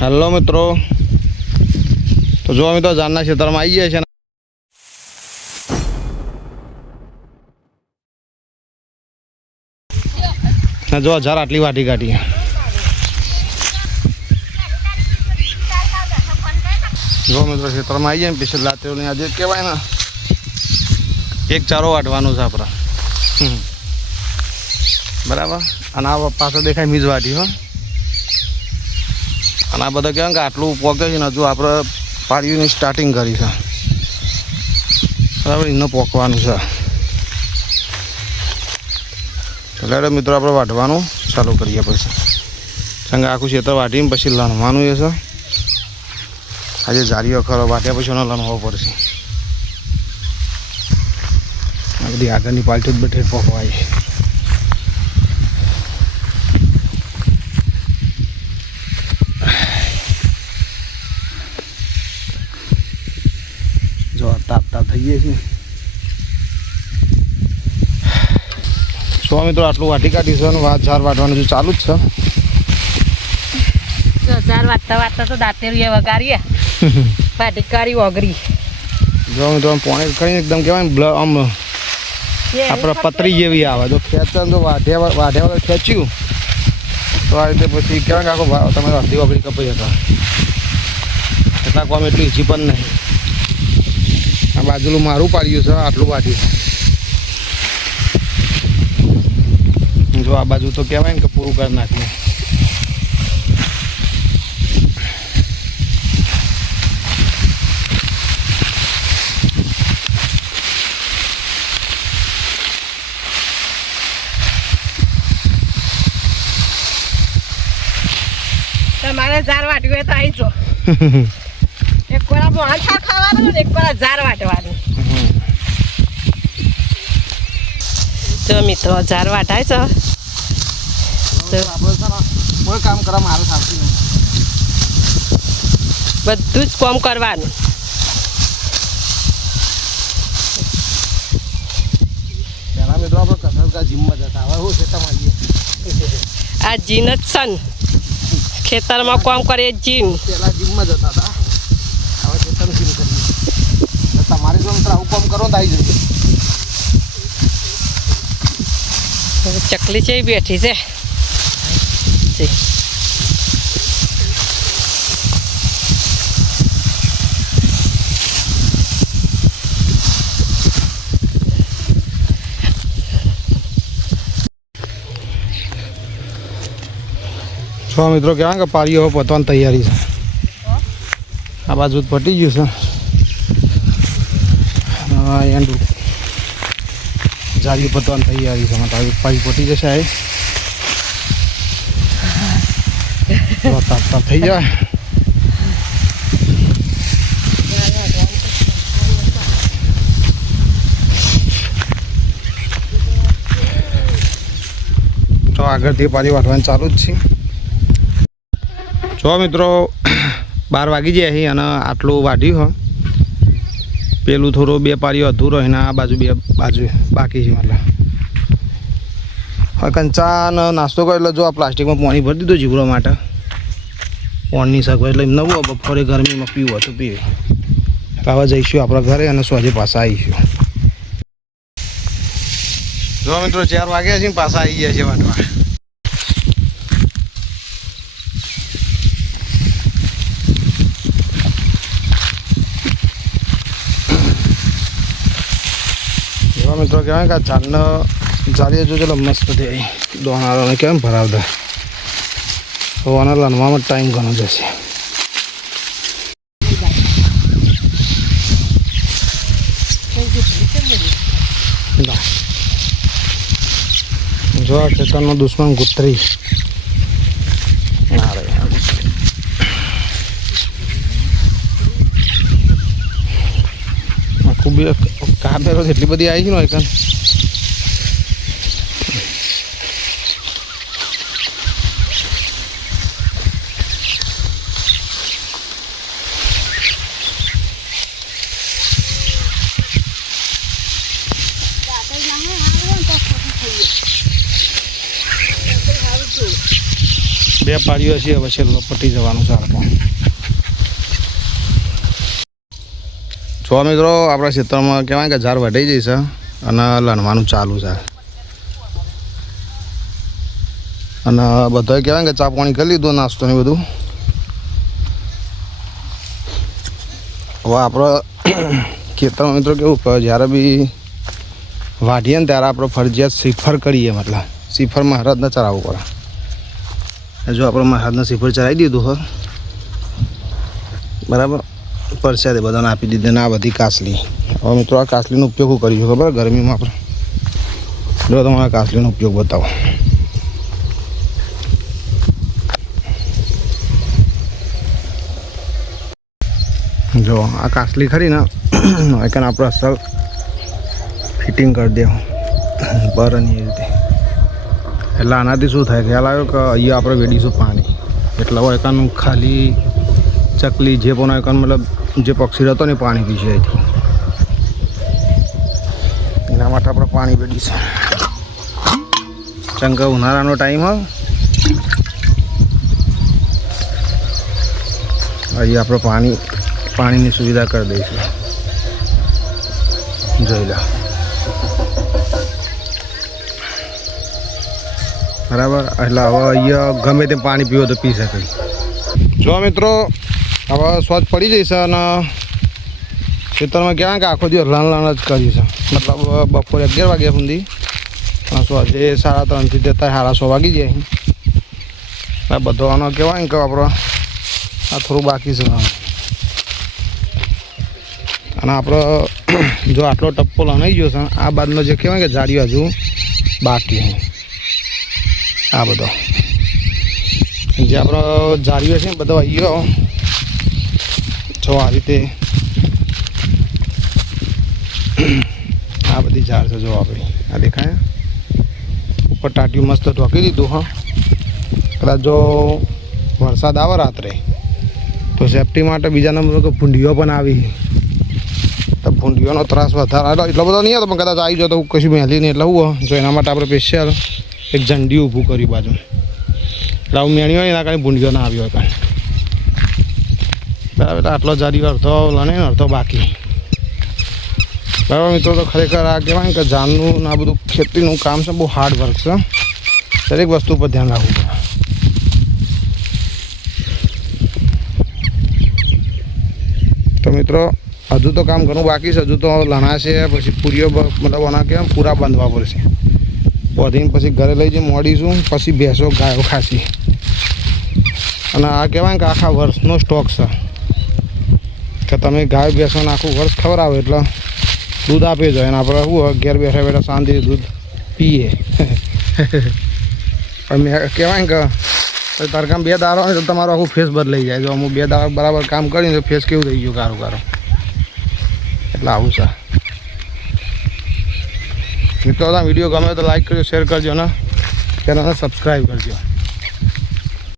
Hello मित्रों, तो जो अमी तो जानना क्षेत्र में आई जाए जो 1000 आटली वाटी काटी जो मित्रों क्षेत्र में आई जाए पिछले लाते आज कहवाय ना एक चारो वाटवानुं छे आपणे बराबर। आ पास देखाय मीज वाटी हो અને આ બધા કહેવાય કે આટલું પોકે છે ને હજુ આપણે પાડીની સ્ટાર્ટિંગ કરી છે બરાબર, એને પોકવાનું છે એટલે મિત્રો આપણે વાઢવાનું ચાલુ કરીએ પછી કારણ કે આખું ખેતર વાટીને પછી લણવાનું એ છે આજે જારીઓ ખરો વાટ્યા પછી એને લણવો પડશે આ બધી આગળની પાલટી જ બેઠે પોકવાય जो ताप ताप थी गई छो मित्रों आटलू वाटी काढ़ी वाट झार वाटवानुं जो चालू ज छे जो झार वाटता वाटता तो दांतेरिया वगाड़ीए वाटी काढ़ी ओगरी जो मित्रों पाणी खरीने एकदम कहेवाय आम आपणे पतरी जेवी आवे जो खेंचन जो वाढ्या वगैरह खेंच्युं तो आ रीते पछी कहेवाय के आखो तमे अर्धी ओगरी कपाई हतो એટલા કોમ એટલી ઈજી પણ નહીં आ बाजू मारू पाड़ू है आटलू वाटी जो आ बाजू तो कहवाय ने पूरू कर नाखी तमारे जार वाटी हो तो आई जो एक कोरा मोहन छार खावानो एक कोरा जार वाटवानी जो मित्रों जार वाटाय छे तो कोई काम करा मारे थाती नहीं बधुं ज काम करवानुं पहला मित्रों आपणे कसरत का जिम में जता हवे हूँ खेतर में आવીએ आ जीन ज छन खेतर में काम करे जीन पहला जिम में जता था હવે ખેતર જીમ કરીએ તમારે જો મિત્ર આવું કામ કરો તો આવી જજો चकली से बैठी से छो मित्रों क्या कि पारीओ पतवानी तैयारी है आ बाजू पटी गयु है एंड जारी पतवानी तैयारी है मतलब पारी पटी जैसे है ताप ताप थी जाए तो आगे थी पारी वाटवानी चालू ज छे छो मित्रों 12 वागी जाए है अने आटलू वाढ़्यु हो पेलू थोड़ो 2 पारीओ अधूरो है आ बाजू 2 बाजू बाकी है मतलब हाँ कंचा नास्तो कर जो आ प्लास्टिक में पानी भरी दीधुं जीवड़ो माटे पानी सगवड़ एटले नवुं बपोरे गरमी में पीवुं तो पीवे तो हवे जईशुं आपणा घरे अने सोजे पाछा आवीशुं जो मित्रों 4 वाग्या छे पाछा आई गया छे वाटवा मित्रों कहवाय कि झाड़ जारी जो चलो मस्त थी आई दोनारो ने केम भरावता तो आने लणवा में टाइम घणो जशे जो आ खेतरनो दुश्मन गुत्तरी खूब काबेरो एटली बधी आई है एक 2 પાડીઓ છે હવે છેલ્લો પટી જવાનું સારું. જો મિત્રો આપણા ક્ષેત્રમાં કહેવાય કે ઝાડ વઢાઈ જઈશે અને લણવાનું ચાલુ છે. અને બધાએ કહેવાય કે ચા પાણી કરી લીધું, નાસ્તો ને બધું. હવે આપણે ખેતરમાં મિત્રો કેવું કહે, જ્યારે બી વાઢીએ ને ત્યારે આપણે ફરજિયાત શ્રીફળ કરીએ, મતલબ શ્રીફળ મહારાજને ચડાવવું પડે. જો આપણે મહારાજને શ્રીફળ ચડાવી દીધું હોય બરાબર, પરસ્યાદે બધાને આપી દીધી ને આ બધી કાસલી. હવે મિત્રો આ કાસલીનો ઉપયોગ શું કરીશું ખબર? ગરમીમાં આપણે જો તમારા કાસલીનો ઉપયોગ બતાવો. જો આ કાસલી ખરી ને એકને આપણે અસલ ફિટિંગ કરી દેવું બરની રીતે. એટલે આનાથી શું થાય, ખ્યાલ આવ્યો કે અહીંયા આપણે વેડીશું પાણી, એટલે હવે એકાનું ખાલી ચકલી જે પણ એકાન મતલબ જે પક્ષી હતો ને પાણી પીશે અહીંથી. એના માટે આપણે પાણી વેડીશું. ચંકા ઉનાળાનો ટાઈમ હોય અહીંયા આપણે પાણીની સુવિધા કરી દઈશું. જોઈ લો બરાબર. એટલે હવે અહીંયા ગમે તેમ પાણી પીવો તો પી શકે. જો મિત્રો હવે સ્વચ્છ પડી જઈશે અને ખેતરમાં કહેવાય કે આખો દિવસ લણ જ કરીશ. મતલબ બપોરે 11 વાગ્યા સુધી સ્વચ્છ 3:30 થી 6:30 વાગી જાય. આ બધો આનો કહેવાય ને કે આપણો આ થોડું બાકી છે. અને આપણે જો આટલો ટપ્પો લણાઈ ગયો છે, આ બાદનો જે કહેવાય કે જાડીઓ હજુ બાકી છે. આ બધો જે આપણો જાડીઓ છે બધો અહીંયા જો આ રીતે આ બધી ઝાડ છે. જો આપણી આ દેખાય ઉપર ટાટિયું મસ્ત ઢોકી દીધું. હા, કદાચ જો વરસાદ આવે રાત્રે તો સેફટી માટે બીજા નંબર તો ભૂંડીઓ પણ આવી. તો ભૂંડીઓનો ત્રાસ વધારે એટલો બધો નહીં હતો, પણ કદાચ આવી જાય તો કશું મહેલી નહીં. એટલે હું જો એના માટે આપણે સ્પેશિયલ એક ઝંડી ઊભું કર્યું બાજુ. એટલે આવું મેળ્યું હોય એના કારણે ભૂંડીઓ ના આવી હોય કાંઈ. બરાબર. આટલો જાડી અડધો લણે ને અડધો બાકી. બરાબર મિત્રો. તો ખરેખર આ કહેવાય કે જાનનું આ બધું ખેતીનું કામ છે, બહુ હાર્ડ વર્ક છે. દરેક વસ્તુ પર ધ્યાન રાખવું પડે. તો મિત્રો હજુ તો કામ ઘણું બાકી છે. હજુ તો લણાશે, પછી પૂરીઓ મતલબ આના કહેવાય પૂરા બાંધવા પડશે. બાંધીને પછી ઘરે લઈ જઈ મોડીશું, પછી ભેંસો ગાયો ખાસી. અને આ કહેવાય કે આખા વર્ષનો સ્ટોક છે કે તમે ગાય ભેંસોને આખું વર્ષ ખવડાવો એટલે દૂધ આપી જાય. અને આપણે શું ઘેર બેઠા બેઠા શાંતિથી દૂધ પીએ. પણ મેં કહેવાય કે તડકામાં 2 દાડા હોય તો તમારો આખું ફેસ બદલાઈ જાય. જો અમુક 2 દાડા બરાબર કામ કરીને તો ફેસ કેવું થઈ ગયું કારું કારું. એટલે આવું છે મિત્રો. વિડીયો ગમે તો લાઈક કરજો, શેર કરજો અને ચેનલને સબસ્ક્રાઈબ કરજો.